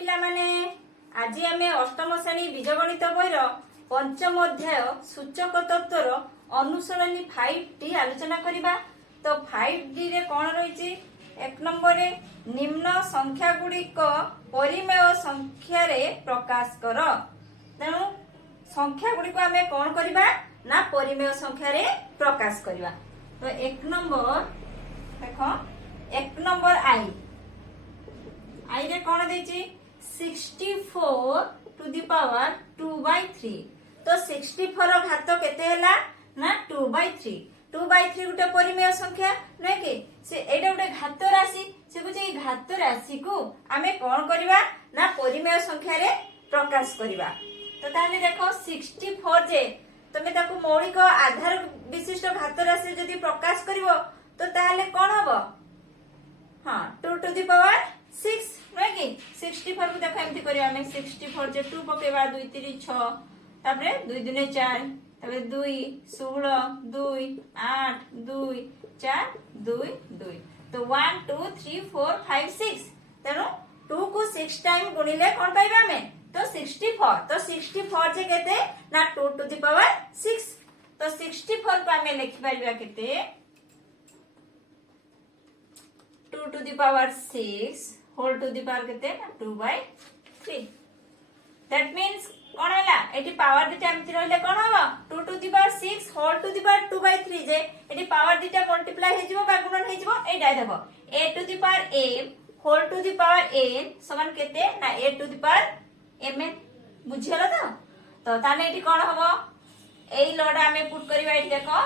पिला माने आज आम अष्टम श्रेणी बीजगणित बहिर पंचम अध्याय सूचक तत्वर अनुसरणी 5टी आलोचना करिबा। तो 5डी रे कौन रही? एक नंबर रे निम्न संख्या गुड़िक परिमेय संख्या रे प्रकाश कर। तेणु संख्या गुड़िक आम कौन करबा ना परिमेय संख्या रे प्रकाश करबा। तो एक नंबर देखो, एक नंबर आई रे कौन देची 64 टू दी पावर 2/3। तो 64 घात केते हैला ना 2/3। 2/3 गुटे परिमेय संख्या नै कि से एटा गुटे घात राशि। से बुझे घात राशि को आमे कोन करबा ना परिमेय संख्या रे प्रकाश करबा। तो ताले देखो 64 जे तमे ताको मौलिक आधार विशिष्ट घात राशि जदि प्रकाश करिवो तो ताले कोन हबो? हां 2 टू दी पावर 6 नै कि 64 को देखो एमती करिया। हमें 64 जे 2 पकेबा 2 3 6 तापरे 2 दुने 4 तापरे 2 16 2 8 2 4 2 2। तो 1 2 3 4 5 6। तेनु 2 को 6 टाइम गुणिले कोन पाइबा हमें? तो 64। तो 64 जे केते ना 2 टू दी पावर 6। तो 64 को हमें लिखि परिबा केते 2 to the power 6 whole to the power केते 2/3। दैट मींस कोन हैला एटी पावर दिटा एमति रहले कोन हबो 2 to the power 6 whole to the power 2/3। जे एटी पावर दिटा मल्टीप्लाई हे जिवो बा गुणन हे जिवो एटा देखो a to the power m whole to the power n समान केते ना a to the power mn। बुझियला तो ताने एटी कोन हबो एई लोडा हमें पुट करबा। एटी देखो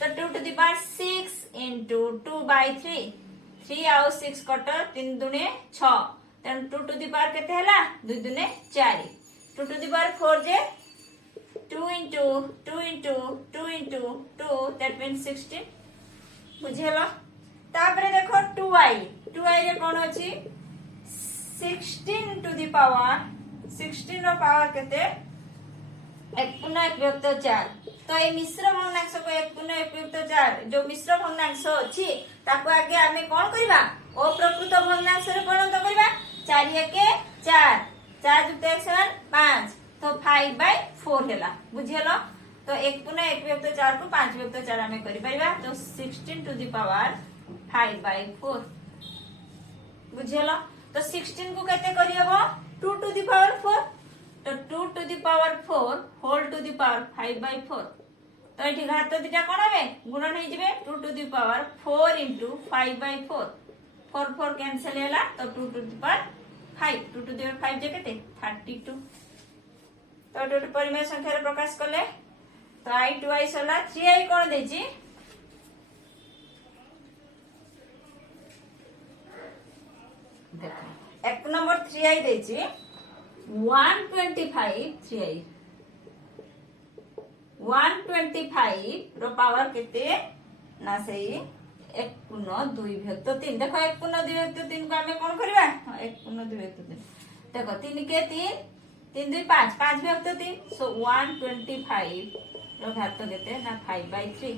तो 2 टू दी पावर 6 इनटू 2/3 3 आउ 6 कट 3 दुने 6। तेन 2 टू दी पावर केते हैला 2 दुने 4। 2 टू दी पावर 4 जे 2 into 2 into 2 into 2 that means 16। बुझियला। तापरे देखो 2i रे कोन अछि 16 टू दी पावर 16 रो पावर केते 1/4। तो ये मिश्र भग्नांश को 1/4 जो मिश्र भग्नांश अछि ताको आगे आमे कोन करबा अप्रकृत भग्नांश रे परिणत करबा। 4 1 4 4 जुक्त 1 7 5। तो 5/4 हैला। बुझियलो। तो 1/4 को 5/4 आमे करि परिबा। तो 16 टू दी पावर 5/4। बुझियलो। तो 16 को केते करि हबो 2 टू दी पावर 4। तो 2 to the power 4 whole to the power 5/4। तो एठी घात दिटा कोन हबे गुणन हे जिवे 2 to the power 4 into 5/4। 4 4 cancel हैला। तो 2 to the power 5 2 to the power 5 जे केते 32। तो टोटल परिमेय संख्या रे प्रकाश करले। तो i 2i सला 3i कोन देछि देखो एक नंबर 3i देछि 125 3i 125 रो पावर केते ना सही 1/2/3। देखो 1/2/3 को हमें कोन करबा 1/2/3 देखो 3 के 3 3 2 5 5/3। सो 125 रो घात केते ना 5/3।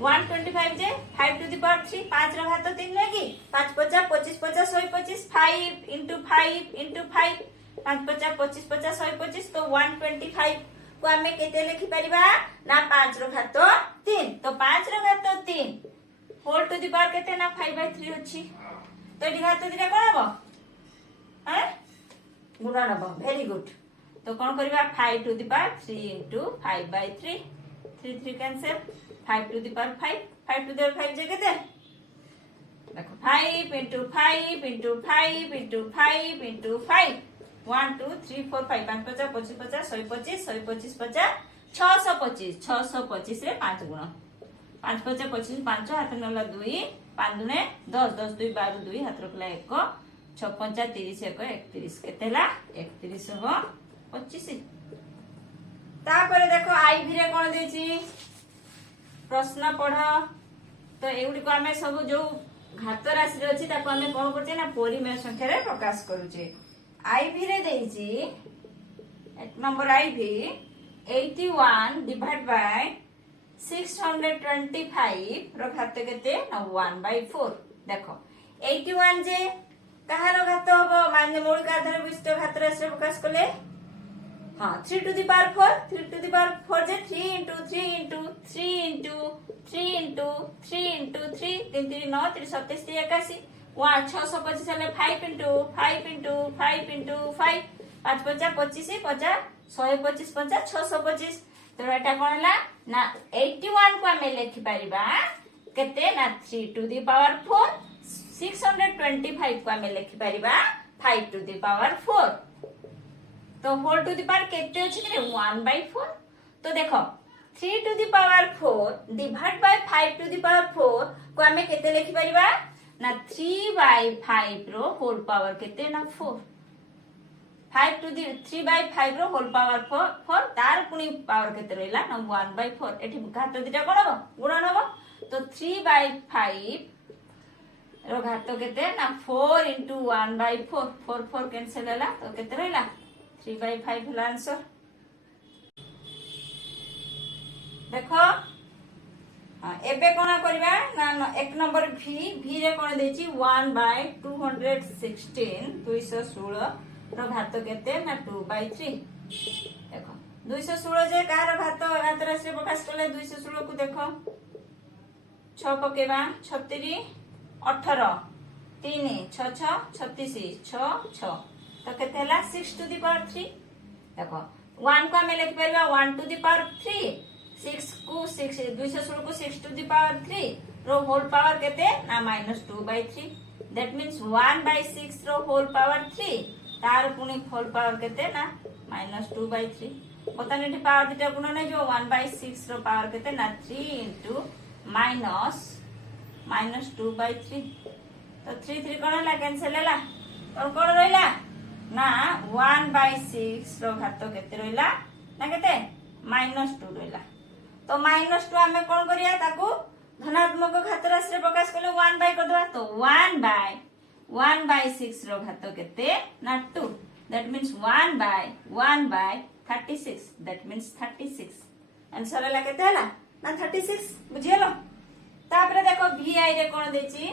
125 जे 5 टू द पावर 3 5 रो घात 3 नै कि 5 50 25 50 125 5 इनटू 5 इनटू 5 5 50 25 50 125। तो 125 को हमें केते लिखि परिबा ना 5 रो घात 3। तो 5 रो घात 3 होल टू द पावर केते ना 5/3 अछि। तो एठी घात दिटा कोन हबो हैं गुणन हबो। Very good. तो कोन करबा 5 to the power 3 into 5/3 3 3 cancel 5 to the power 5 5 to the power 5 जे केते देखो 5 इनटू 5 इनटू 5 इनटू 5 इनटू 5 1 2 3 4 5 5 50 25 50 125 125 50 625 625 रे 5 गुण 5 50 25 5 हाथ नला 2 5 दुने 10 10 2 12 2 हाथ रखला 1 6 5 30 1 31 केतेला 31 हो 25। तापर देखो आई भी रे कोन देछि प्रश्न पढ़। तो एउडी को हमें सब जो घात राशि रे अछि ताको हमें कोन करछे ना परिमेय संख्या रे प्रकाश करूचे। आईवी रे देछि एक नंबर आईवी 81 डिवाइड बाय 625 रो घात केते 1/4। देखो 81 जे कहार घात हम मान मौलिक आधार विशिष्ट घात राशि प्रकाश कले हाँ 3 to the power 4 3 to the power 4 जे 3 into 3 into 3 into 3 into 3 into 3 3 3 9 3 27 3 81 वहाँ 625 हेले 5 इंटू 5 इंटू 5 इंटू 5 5 50 25 50 125 50 625 तो एटा कोन हला ना 81 को हमें लिखि परिबा केते ना 3 टू द पावर 4 625 को हमें लिखि परिबा 5 टू द पावर 4 तो 4 टू द पावर केते अछि कि 1/4 तो देखो 3 to the power 4 divide by 5 to the power 4 को हमें केते लिखि परिबा ना 3/5 रो होल पावर केते ना 4 5 टू द 3/5 रो होल पावर 4 तार पुनी पावर केते रहला ना 1/4 एठी घात दिटा कोन हो गुणन हो तो 3/5 रो घात केते ना 4 into 1/4 4 4 कैंसिल होला तो केते रहला 3/5 होला आंसर देखो हां एबे कोना करबा ना एक नंबर v रे कोन देची 1/216 216 रो घात केते ना 2/3 देखो 216 जे कार घात राशि प्रकाश करले 216 को देखो 6 पकेबा 36 18 3 6 6 36 6 6 तो केते हला 6 टू द पावर 3 देखो 1 को हमें लिख परबा 1 टू द पावर 3 6 को 6 216 को 6 टू द पावर 3 रो होल पावर केते ना -2/3 दैट मींस 1/6 रो होल पावर 3 तार पुनी होल पावर केते ना -2/3 पता नहीं पावर दिटा गुण नै जो 1/6 रो पावर केते ना 3 into -2/3 तो 3 3 कोन ला कैंसिल होला और कोन रहला ना 1/6 रो घात केते रहला ना केते -2 रहला तो -2 हमें कोन करिया ताकू धनात्मक घात राशि रे प्रकाश करले 1/, कर दवा तो 1/6 रो घात केते ना 2 that means 1/36 that means 36 answer ला केते हला ना 36 बुझियलो तापरे देखो vi रे कोन देची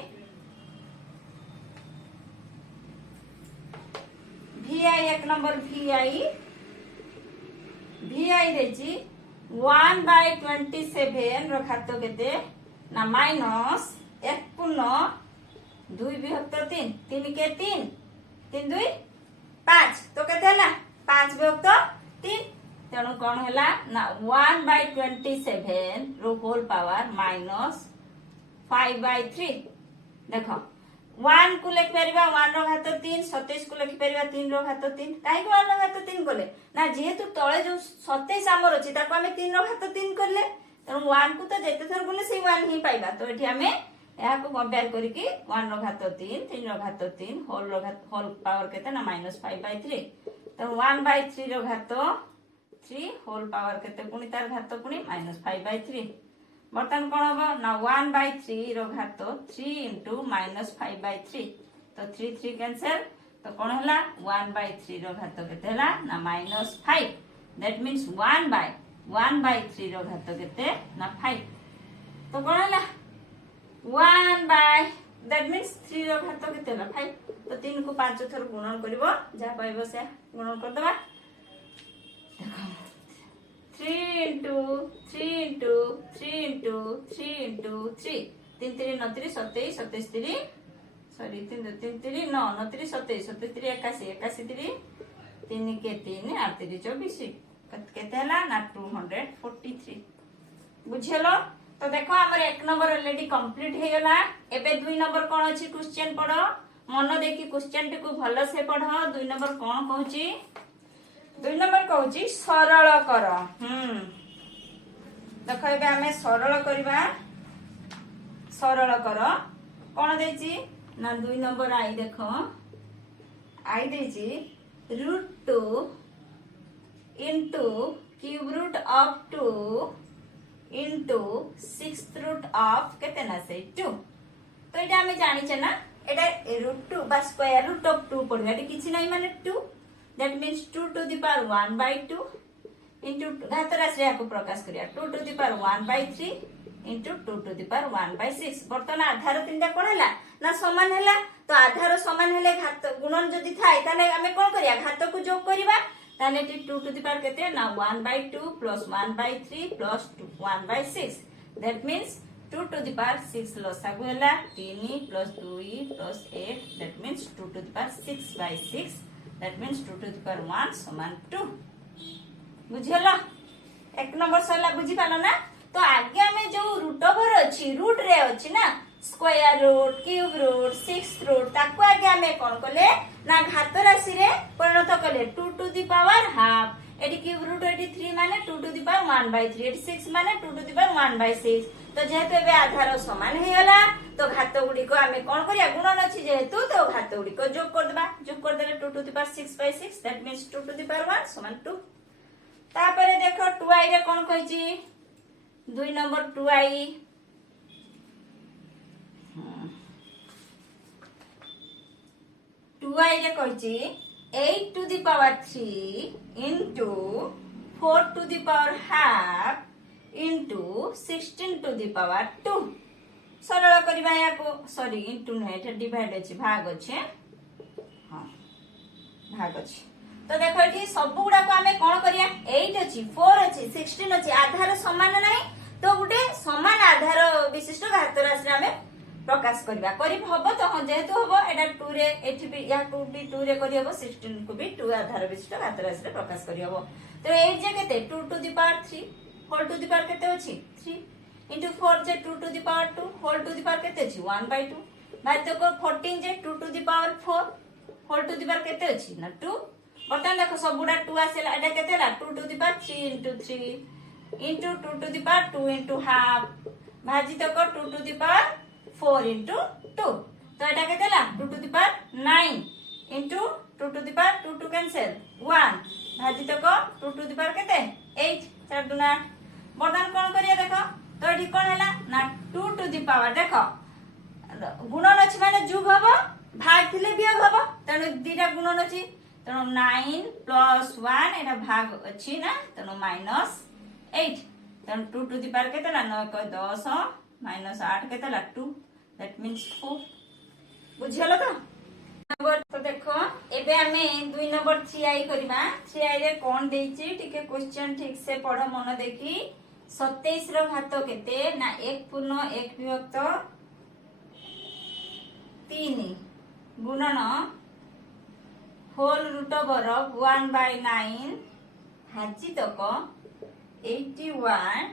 vi एक नंबर vi देची 1/27 रो घात केते ना -1 पूर्ण 2 विभक्त 3 3 के 3 3 2 5 तो केते हला 5 विभक्त 3 तेणु कौन है ना 1/27 रो होल पावर -5/3 देखो 1 को लिख परिबा 1 रो घात 3 27 को लिख परिबा 3 रो घात 3 काहे को 1 रो घात 3 कोले ना जेहेतु तळे जो 27 आमर अछि ताको हमें 3 रो घात 3 करले तेणु 1 को तो जेते थर बोले से 1 ही पाइबा तो एठी हमें या को कंपेयर करी कि 1 रो घात 3 3 रो घात 3 होल पावर केते ना -5/3 तो 1/3 रो घात 3 होल पावर केते पुनी तार घात पुनी -5/3 बर्तन कोन हो ना 1/3 रो घात 3 into -5/3 तो 3 3 कैंसिल तो कोन हला 1/3 रो घात केते हला ना -5 दैट मींस 1/3 रो घात केते ना 5 तो कोन हला 1/ दैट मींस 3 रो घात केते हला 5 तो 3 को 5 थर गुणन करबो जा पाइबो से गुणन कर दबा 3 into 3 into 3 into 3 into 3 3 3 9 3 27 27 3 sorry 3 2 3 3 9 9 3 27 27 3 81 81 3 3 के 3 8 3 24 केते हला ना 243 बुझियलो तो देखो हमर एक नंबर ऑलरेडी कंप्लीट हे गला एबे 2 नंबर कोन अछि क्वेश्चन पढो मन देखि क्वेश्चन को भलो से पढो 2 नंबर कोन कहूची 2 नंबर कहूची सरल कर देखो एबे हमें सरल करबा सरल कर कोन देची ना 2 नंबर आई देखो आई देची √2 into cube root of 2 into 6th root of केते ना से 2 तो एटा हमें जानि छ ना एटा √2 बा स्क्वायर रूट ऑफ 2 पड़गा एटा किछि नै माने 2 that means 2 to the power 1/2 into घात राशि को प्रकाश करिया 2 to the power 1/3 into 2 to the power 1/6 बर्तमान आधार तीनटा कोन हैला ना समान हैला तो आधार समान हेले घात गुणन जदि थाए ताले हमें कोन करिया घात को जोग करिवा ताले 2 टू द पावर केते ना 1/2 plus 1/3 plus 1/6 that means 2 to the power 6 लसागु हैला 3 plus 2 plus 8 that means 2 to the power 6/6 that means 2 to the power 1 समान 2 बुझियला एक नंबर सला बुझी पालो ना तो आगे हमें जो रूट ओवर अछि रूट रे अछि ना square root cube root 6 root ताको आगे हमें कोन कले ना घात राशि रे परिणत कले 2 टू द पावर हाफ एडी क्यूब रूट एडी 3 माने 2 टू द पावर 1/3 एडी 6 माने 2 टू द पावर 1/6 तो जेहेतु एबे आधार समान हे गला तो घात गुडी को हमें कोन करिया गुणन अछि जेहेतु तो घात गुडी को जोग कर देले 2 to the power 6/6 that means 2 to the power 1 समान 2 तापरे देखो 2i रे कोन कहिची 2 नंबर 2i 2i रे कहिची 8 to the power 3 into 4 to the power half into 16 to the power 2 सरल करबा या को सॉरी इनटू नै एटा डिवाइड अछि भाग अछि हां भाग अछि तो देखो एठी सब गुडा को हमें कोन करिया 8 अछि 4 अछि 16 अछि आधार समान नै तो गुटे समान आधार विशिष्ट घात राशि हमें प्रकाश करबा करी हबो तो हम जेहेतु हबो एटा 2 रे एठी भी या 2 भी 2 रे करी हबो 16 को भी 2 आधार विशिष्ट घात राशि रे प्रकाश करी हबो तो 8 जे केते 2 to the power 3 whole to the power केते अछि 3 into 4 जे 2 to the power 2 whole to the power केते अछि 1/2 भाई तो को 14 जे 2 to the power 4 whole to the power केते अछि ना 2 बर्तमान देखो सब गुडा 2 आसेला एटा केते ला 2 to the power 3 into 3 into 2 to the power 2 into half भाजी तो को 2 टू द पावर 4 into 2 तो एटा केते ला 2 to the power 9 into 2 to the power 2 two cancel 1 भाजी तो को 2 टू द पावर केते 8 4 दुना बर्तमान कोन करिया देखो तो एठी कोन हैला ना 2 टू द पावर देखो गुणन अछि माने जोग हबो भाग थिले वियोग हबो तनो दीटा गुणन अछि तनो 9 प्लस 1 एटा भाग अछि ना तनो -8 तनो 2 टू द पावर केते ला 9 को 10 -8 केते ला 2 दैट मींस 4 बुझियलो तो नंबर तो देखो एबे हमें 2 नंबर 3i करबा 3i रे कोन देछि ठीके क्वेश्चन ठीक से पढ़ो मन देखी 27 रो घात केते ना 1 पूर्ण 1 विभक्त 3 गुणन होल रूट ओवर 1/9 भाजितक 81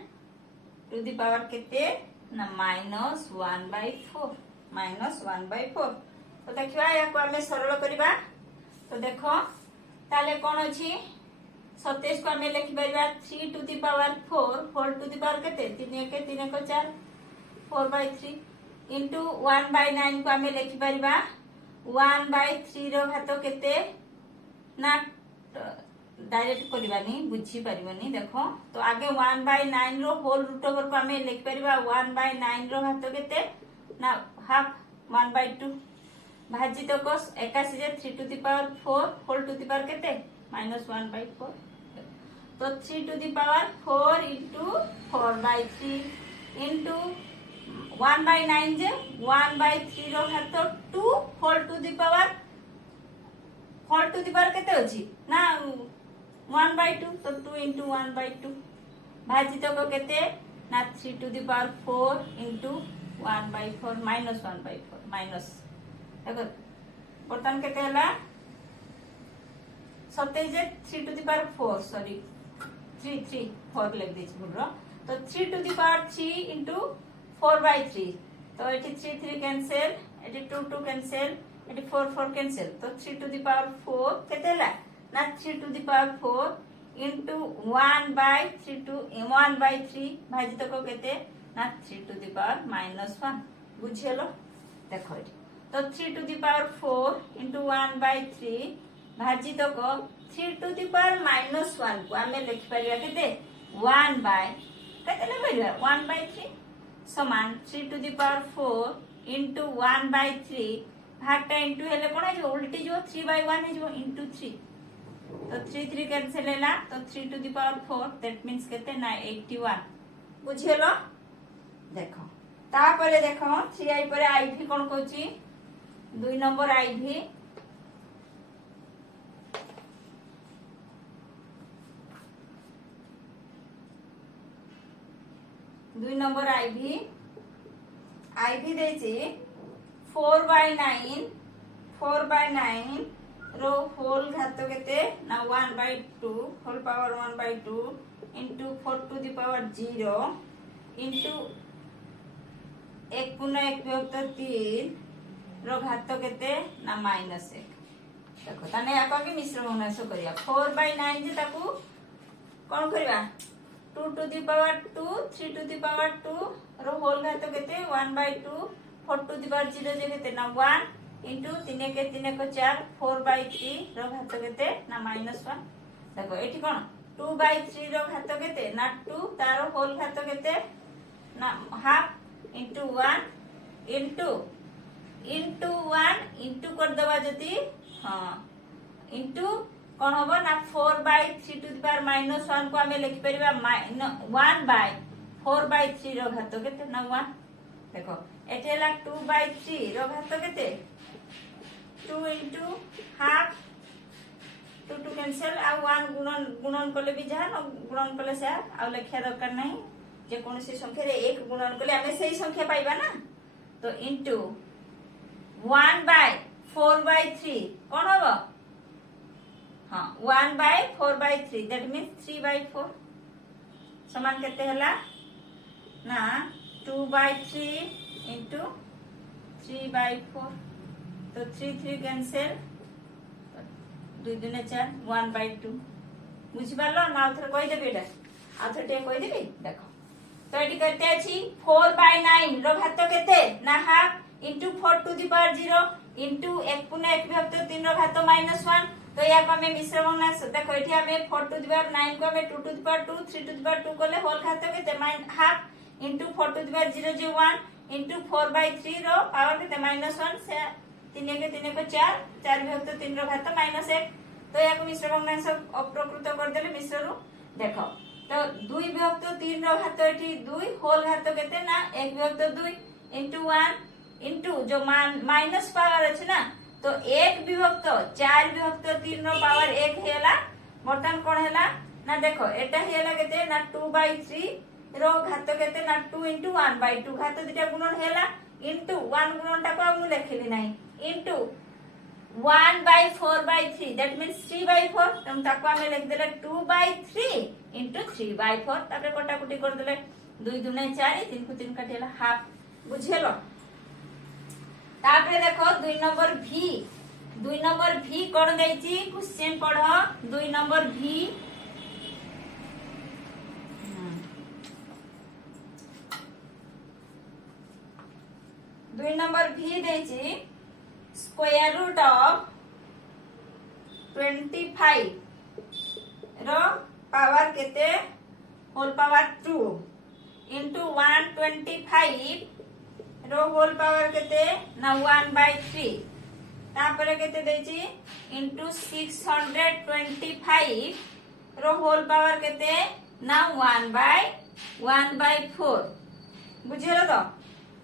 टू द पावर केते ना -1/4 तो देखिबा या को हमें सरल करबा तो देखो ताले कोन अछि 27 को हमें लिखि परिबा 3 to the power 4 whole to the power केते 3 1 3 1 4 4/3 into 1/9 को हमें लिखि परिबा 1/3 रो घात केते ना डायरेक्ट करबानी बुझी परिबनी देखो तो आगे 1/9 रो होल रूट ओवर को हमें लिखि परिबा 1/9 रो घात केते ना हाफ 1/2 भाजित को 81 जे 3 to the power 4 whole to the power केते -1/4 तो 3 to the power 4 into 4/3 into 1/9 जे 1/3 रो घात 2 होल टू द पावर केते अछि ना 1/2 तो 2 into 1/2 भाजित को केते ना 3 to the power 4 into 1/4 -1/4 minus देखो बर्तमान केते हला 27 जे 3 टू द पावर 4 सॉरी 3 4 लिख देछि बुडरो तो 3 टू द पावर 3 into 4/3 तो eighty 3 3 cancel eighty 2 2 cancel eighty 4 4 cancel तो 3 टू द पावर 4 केते हला ना 3 to the power 4 into 1/3 to 1/3 भाजित को केते ना 3 टू द पावर -1 बुझियलो देखो एटी तो 3 टू द पावर 4 into 1/3 भाजित को 3 टू द पावर -1 को हमें लिखि परिया केते 1 बाय केते ले परिया 1/3 समान 3 टू द पावर 4 into 1/3 भागटा into हेले कोन है उल्टी जो 3/1 है जो into 3 तो 3 3 कैंसिल हैला तो 3 to the power 4 that means केते ना 81 बुझियलो देख तापरे देख 3i पर आईभी कौन कहूची 2 नंबर आईभी 2 नंबर आईभी देची 4/9 रो होल घात केते ना 1/2 whole power 1/2 into 4 to the power 0 into 1 पुनः 1 विभक्त 3 रो घात केते ना -1 देखो ताने याको के मिश्रण उन्नस करिया 4/9 जे ताकू कोन करिवा 2 to the power 2 3 to the power 2 रो होल घात केते 1/2 4 टू द पावर 0 जे केते ना 1 इंटू 3 के 3 को 4 4/3 रो घात केते ना -1 देखो एठी कोन 2/3 रो घात केते ना 2 तारो होल घात केते ना हाफ इंटू 1 इंटू 1 इंटू कर दबा जति हां इंटू कोन होबो ना 4/3 टू द पावर -1 को हमें लिख परिबा 1/4/3 रो घात केते ना 1 देखो एठी हला 2/3 रो घात केते 2 इंटू हाफ 2 टू कैंसिल आ 1 गुणन कले भी जहा गुणन कले से आ लिखिया दरकार नहीं जे कोनसी संख्या रे 1 गुणन कले हमें सही संख्या पाइबा ना तो इंटू 1/4/3 कोन होबो हां 1/4/3 दैट मींस 3/4 समान केते हला ना 2/3 इंटू 3/4 तो 3 कैंसिल 2 2 4 1/2 बुझि पालो ना आथरे कहि देबे एटा आथरे टे कहि देबे देखो तो एटी करते अछि 4/9 रो घात केते ना half into 4 to the power 0 into 1 पुनः 1 विभक्त 3 रो घात -1 तो या को हमें मिश्रण ना देखो एठी हमें 4 टू द पावर 9 को हमें 2 to the power 2 3 to the power 2 कोले होल घात केते half into 4 to the power 0 जे 1 इंटू 4/3 रो पावर केते -1 से 3 के 3 को 4 4 विभक्त 3 रो घात -1 तो या को मिश्रण ना सब अप्रकृत कर देले मिश्रण देखो तो 2 विभक्त 3 रो घात एठी 2 होल घात केते ना 1 विभक्त 2 इंटू 1 इंटू जो माइनस पावर अछि ना तो 1 विभक्त 4 विभक्त 3 रो पावर 1 हेला बर्तन कोन हेला ना देखो एटा हेला केते ना 2/3 रो घात केते ना 2 इंटू 1/2 घात दिटा गुणन हेला इंटू 1 गुणन टा को हम लिखिली नाही इंटू 1/4/3 दैट मींस 3/4 तम ताको हमें लिख देले 2/3 इंटू 3/4 तापर कटा कुटी कर देले 2 2 4 3 को 3 काटेला हाफ बुझेलो तापर देखो 2 नंबर भी कोन दैची क्वेश्चन पढ़ो 2 नंबर भी देची स्क्वायर रूट ऑफ 25 रो पावर केते होल पावर 2 इंटू 125 रो होल पावर केते ना 1/3 तापर केते देची इंटू 625 रो होल पावर केते ना 1/4 बुझिलो तो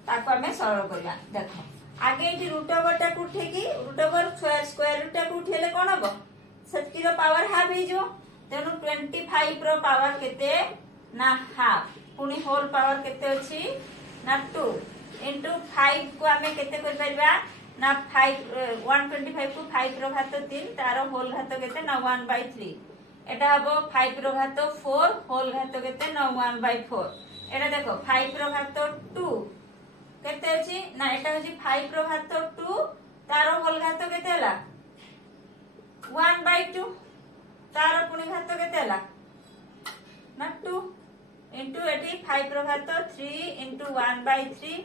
ताको हमें सरल करबा देखो आगे एठी रूट ओवर टा को उठेकी रूट ओवर स्क्वायर रूट टा को उठेले कोन हबो सेटकी रो पावर हाफ हे जो तेनु 25 रो पावर केते ना हाफ पुनी होल पावर केते अछि ना 2 इंटू 5 को हमें केते कर परबा ना 5 125 को 5 रो घात 3 तारो होल घात केते ना 1/3 एटा हबो 5 रो घात 4 होल घात केते ना 1/4 एटा देखो 5 रो घात 2 केते अछि ना एटा अछि 5 रो घात 2 तारो होल घात केते हला 1/2 तारो पुनी घात केते हला ना 2 इंटू एटी 5 रो घात 3 इंटू 1/3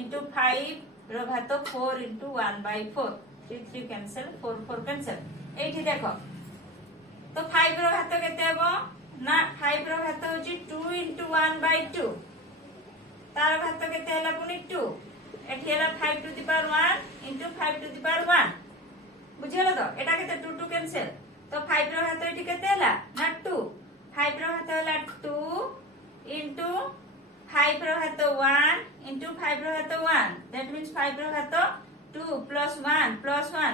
इंटू 5 रो घात 4 इंटू 1/4 3 कैंसिल 4 कैंसिल एठी देखो तो 5 रो घात केते हबो ना 5 रो घात होची 2 इंटू 1/2 तार घात केते हला पुनी 2 एठी हला 5 to the power 1 into 5 to the power 1 बुझिलो तो एटा केते 2 2 कैंसिल तो 5 रो घात एठी केते हला ना 2 5 रो घात हला 2 इंटू 5 ର ଘାତ 1 into 5 ର ଘାତ 1 that means 5 ର ଘାତ 2 plus 1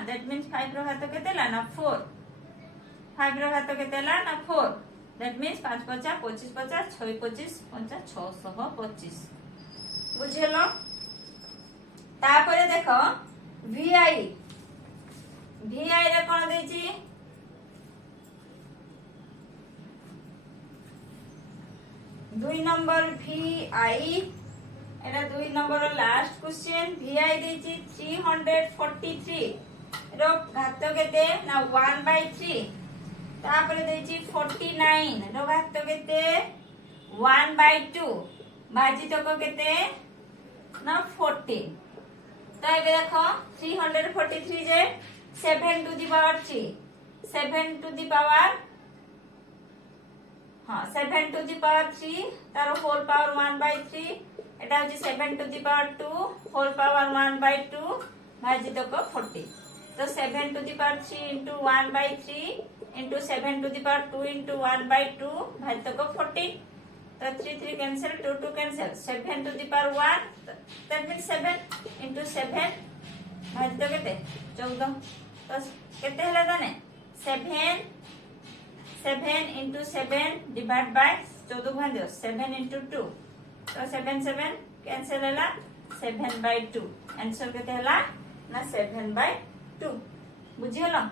that means 5 ର ଘାତ କେତେ ହେଲା ନା 4 5 ର ଘାତ କେତେ ହେଲା ନା 4 that means 5 50 25 50 6 25 50 625 ବୁଝିଲ। तापरे देखो VI रे कौन देची 2 नंबर VI एटा 2 नंबर लास्ट क्वेश्चन VI देची 343 रो घात केते ना 1/3 तापरे देची 49 रो घात केते 1/2 भाजित को केते ना 14 तो ये देखो 343 जे 7 to the power 3 7 to the power हाँ 7 to the power 3 taro whole power 1/3 एटा होची 7 to the power 2 whole power 1/2 भाजित को 40 तो 7 to the power 3 into 1/3 into 7 to the power 2 into 1/2 भाजित को 40 तो 3 cancel 2 cancel 7 to the power 1 that means 7 into 7 भाजित केते 14 तो केते हला ताने 7 into 7 divide by 14 भाजियो 7 into 2 तो 7 cancel हला 7/2 आंसर केते हला ना 7/2 बुझियलो।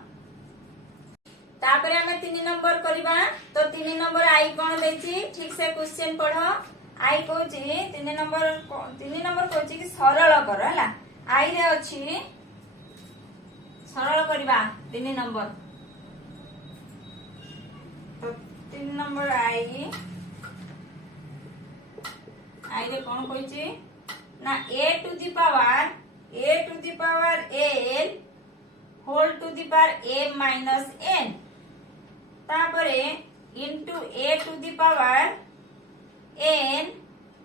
तापरे हमें 3 नंबर करिबा तो 3 नंबर आई कोन देछि ठीक से क्वेश्चन पढ़ो आई कहूची 3 नंबर कहूची कि सरल कर हला आई रे अछि सरल करिबा 3 नंबर तो 3 नंबर आई रे कोन कहूची ना a to the power l whole to the power a minus n तापरे into a to the power n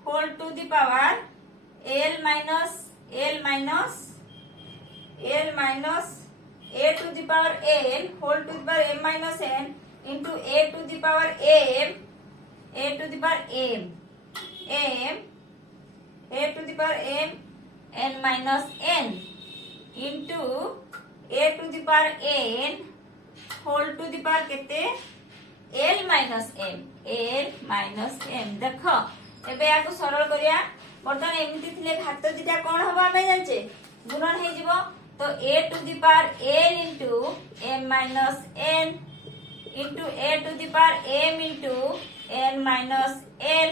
whole to the power l minus a to the power l whole to the power m minus n into a to the power m to the power m a to the power m n minus n into a to the power n whole to the power केते l minus m देखो एबे याको सरल करिया बर्तन एमिति थिले घात दिटा कोन हबो हमें जानचे गुणन हे जिवो तो a to the power l into m minus n into a to the power m into n minus l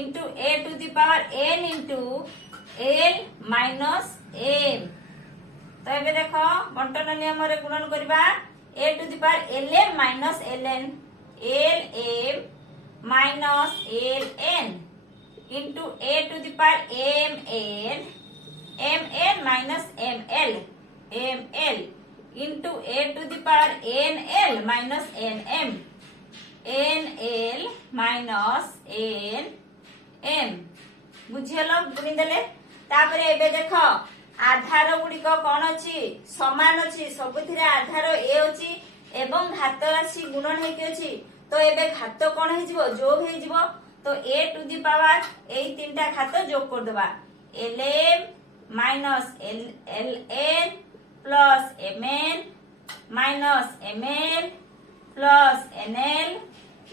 into a to the power n into l minus m तो एबे देखो बंटन नियम रे गुणन करबा a to the power lm minus ln lm minus ln into a to the power mn minus ml into a to the power nl minus nm nl minus nm बुझियलो गुणी देले तापरे एबे देखो आधार गुडी को कोन अछि समान अछि सबथिरे आधार ए अछि एवं घात राशि गुणन हे के अछि तो एबे घात कोन हे जिवो जोग हे जिवो तो a to the power ए तीनटा घात जोग कर देबा lm minus ln plus mn minus ml plus nl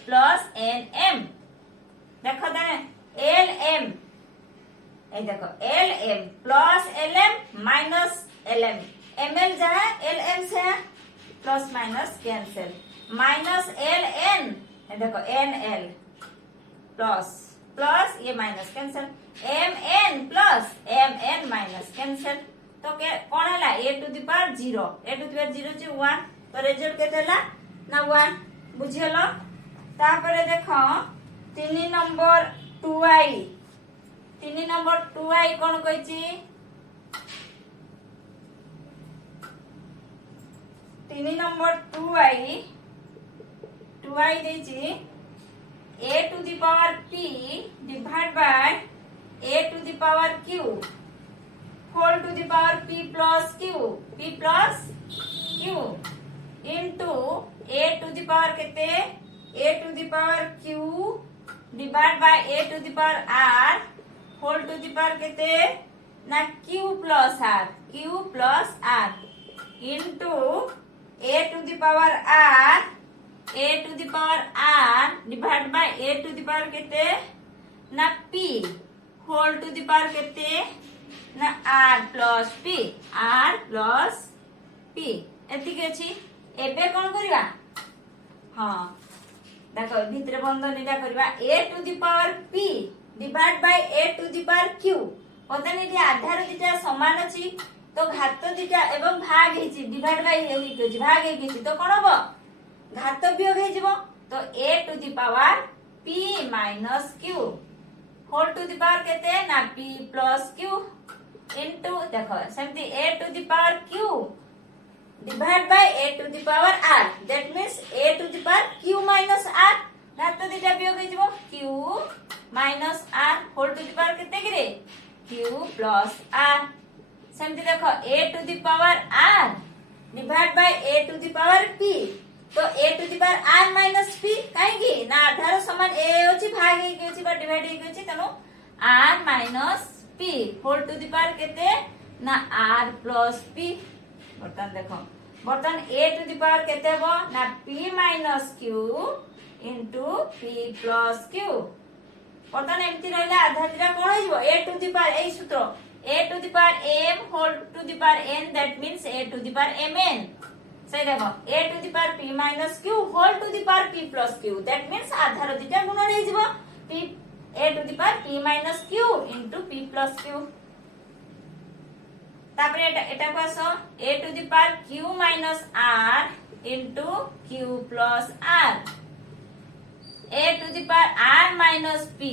plus nm देखो ताने lm ए देखो lm plus lm minus lm ml जहाँ lm से plus minus cancel minus ln ए देखो nl प्लस ये minus cancel mn plus mn minus cancel तो के कोन हला a to the power 0 ची 1 तो रिजल्ट केते हला ना 1 बुझियलो। तापरे देखो 3 नंबर 2i कोन कहछि 3 नंबर 2i देछि a to the power p divided by a to the power q whole to the power p plus q into a to the power केते a to the power q divide by a to the power r whole to the power केते ना q plus r into a to the power r divide by a to the power केते ना p whole to the power केते ना are plus P एतिक अछि। एबे कोन करिवा हां देखो भितर बंधन इटा करबा a to the power p divide by a to the power q पता नहीं आधार दिटा समान अछि तो घात दिटा एवं भाग हेछि डिवाइड बाय हेछि भाग हेछि तो कोन हो घात वियोग हे जिवो तो a to the power p minus q whole to the power केते ना p प्लस q इनटू देखो सेमती a to the power q divide by a to the power r that means a to the power q minus r घात दिटा वियोग हे जिवो q minus r whole to the power केते गिरे q plus r सेमती देखो a to the power r divide by a to the power p तो a to the power r minus p काहे की ना आधार समान a होची भाग हे के होची बा डिवाइड हे के होची तनो r minus p whole to the power केते ना r प्लस p बर्तन देखो बर्तन a टू द पावर केते हो ना p minus q into p plus q बर्तन एमती रहला आधार दिरा कोन हो जिवो a टू द पावर ए सूत्र a to the power m whole to the power n that means a to the power mn सही देखो a to the power p minus q whole to the power p plus q that means आधार दिटा गुणन हे जिवो p a to the power p minus q into p plus q तापरे एटा को आसो a to the power q minus r into q plus r a to the power r minus p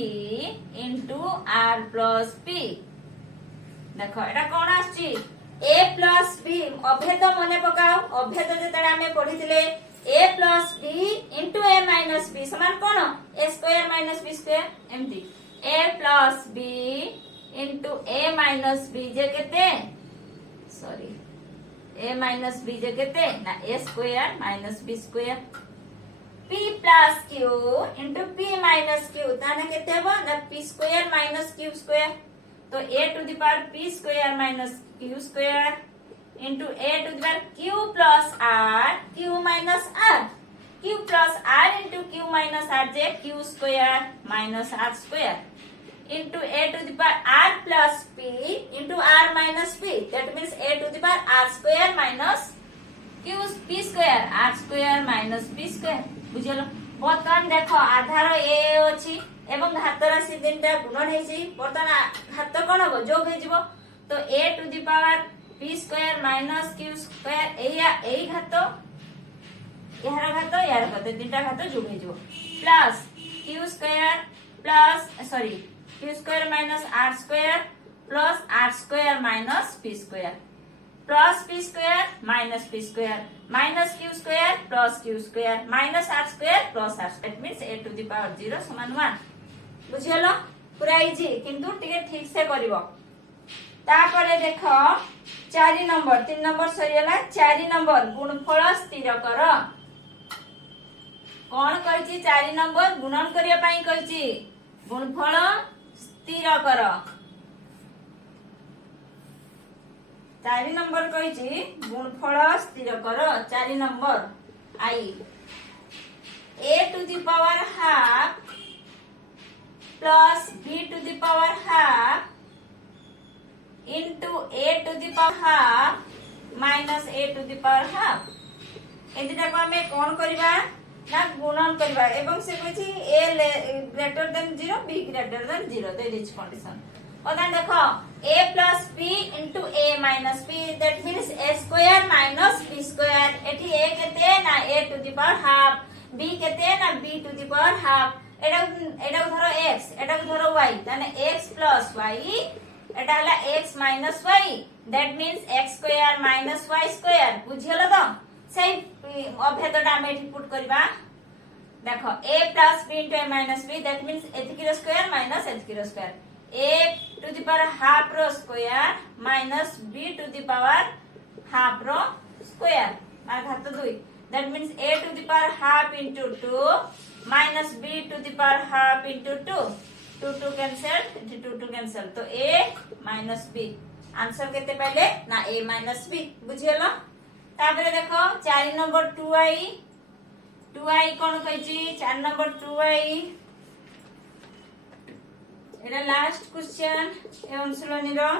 into r plus p देखो एटा कोन आछि a plus b अभेद मने पकाओ अभेद जेतडा हमें पढिथिले a plus b into a minus b समान कोन a square minus b square एमती a plus b into a minus b जे केते सॉरी a माइनस b जे केते ना a square minus b square p plus q into p minus q ताने केते हो ना p square minus q square तो a to the power p square minus q square into a to the power q plus r q minus r q plus r into q minus r जे q square minus r square into a to the power r plus p into r minus p that means a to the power r square minus q p square r square minus p square बुझलो बर्तमान देखो आधार a अछि एवं घात राशि तीनटा गुणन हेछि बर्तमान घात कोन हो जोग हे जिवो तो a to the power p square minus q square एई घात यार घात तीनटा घात जोग हे जिवो plus q square plus sorry q square minus r square plus r square minus p square plus p square minus p square minus q square plus q square minus r square plus r that means a to the power 0 समान 1 बुझियलो पूरा easy किंतु टिके ठीक से करिवो तापरे देखो 4 number 3 number सरियला 4 number गुणफल स्थिर कर कोन कहिछि 4 नंबर गुणन करिया पई कहिछि गुणफल स्थिर कर 4 नंबर कहिछि गुणफल स्थिर कर 4 नंबर आई a to the power half plus b to the power half into a to the power half minus a to the power half एदिटा को हमें कोन करबा ना गुणन करबा एवं से कहि a greater than 0 b greater than 0 दे दिस कंडीशन ओदान देखो a plus b into a minus b that means a square minus b square एठी a केते ना a to the power half b केते ना b to the power half एटा धरो x एटा धरो y ताने x प्लस y एटा हला x minus y that means x square minus y square बुझियलो तो सही अभेदटा हम एठी पुट करबा देखो a plus b into a minus b that means एतिकी स्क्वायर माइनस एतिकी square a to the power half रो square minus b to the power half रो स्क्वायर मार घात 2 that means a to the power half into 2 minus b to the power half into 2 2 cancel, 2 cancel, तो a minus b answer केते पहले ना a minus b बुझियला। तापरे देखो 4 number 2i कोन कहछि 4 number 2i एटा last question एवं सुलनी रो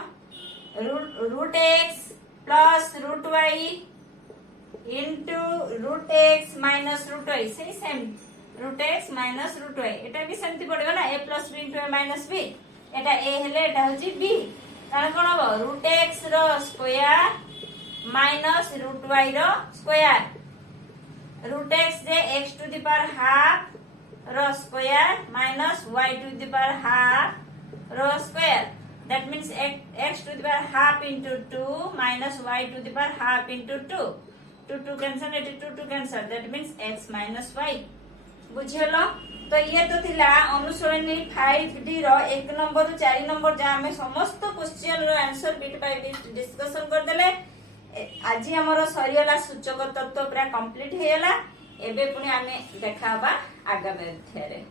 root x plus root y into root x minus root y सही same root x minus root y एटा भी सेमति पड़ेगा ना a plus b into a minus b एटा a हेले एटा होची b तार कोन हो रूट x रो स्क्वायर माइनस रूट y रो स्क्वायर रूट x जे x to the power half रो square minus y to the power half रो square that means x to the power half into 2 minus y to the power half into 2 cancel, 2 cancel, that means x minus y बुझियलो। तो ये तो थिला अनुसरणी 5D रो 1 number रु 4 number जा हमें समस्त question रो answer bit by bit discussion कर देले। आज हमरो सरियला सूचक तत्व पूरा कंप्लीट हेला। एबे पुनी हमें देखाबा आगामी अध्याय रे।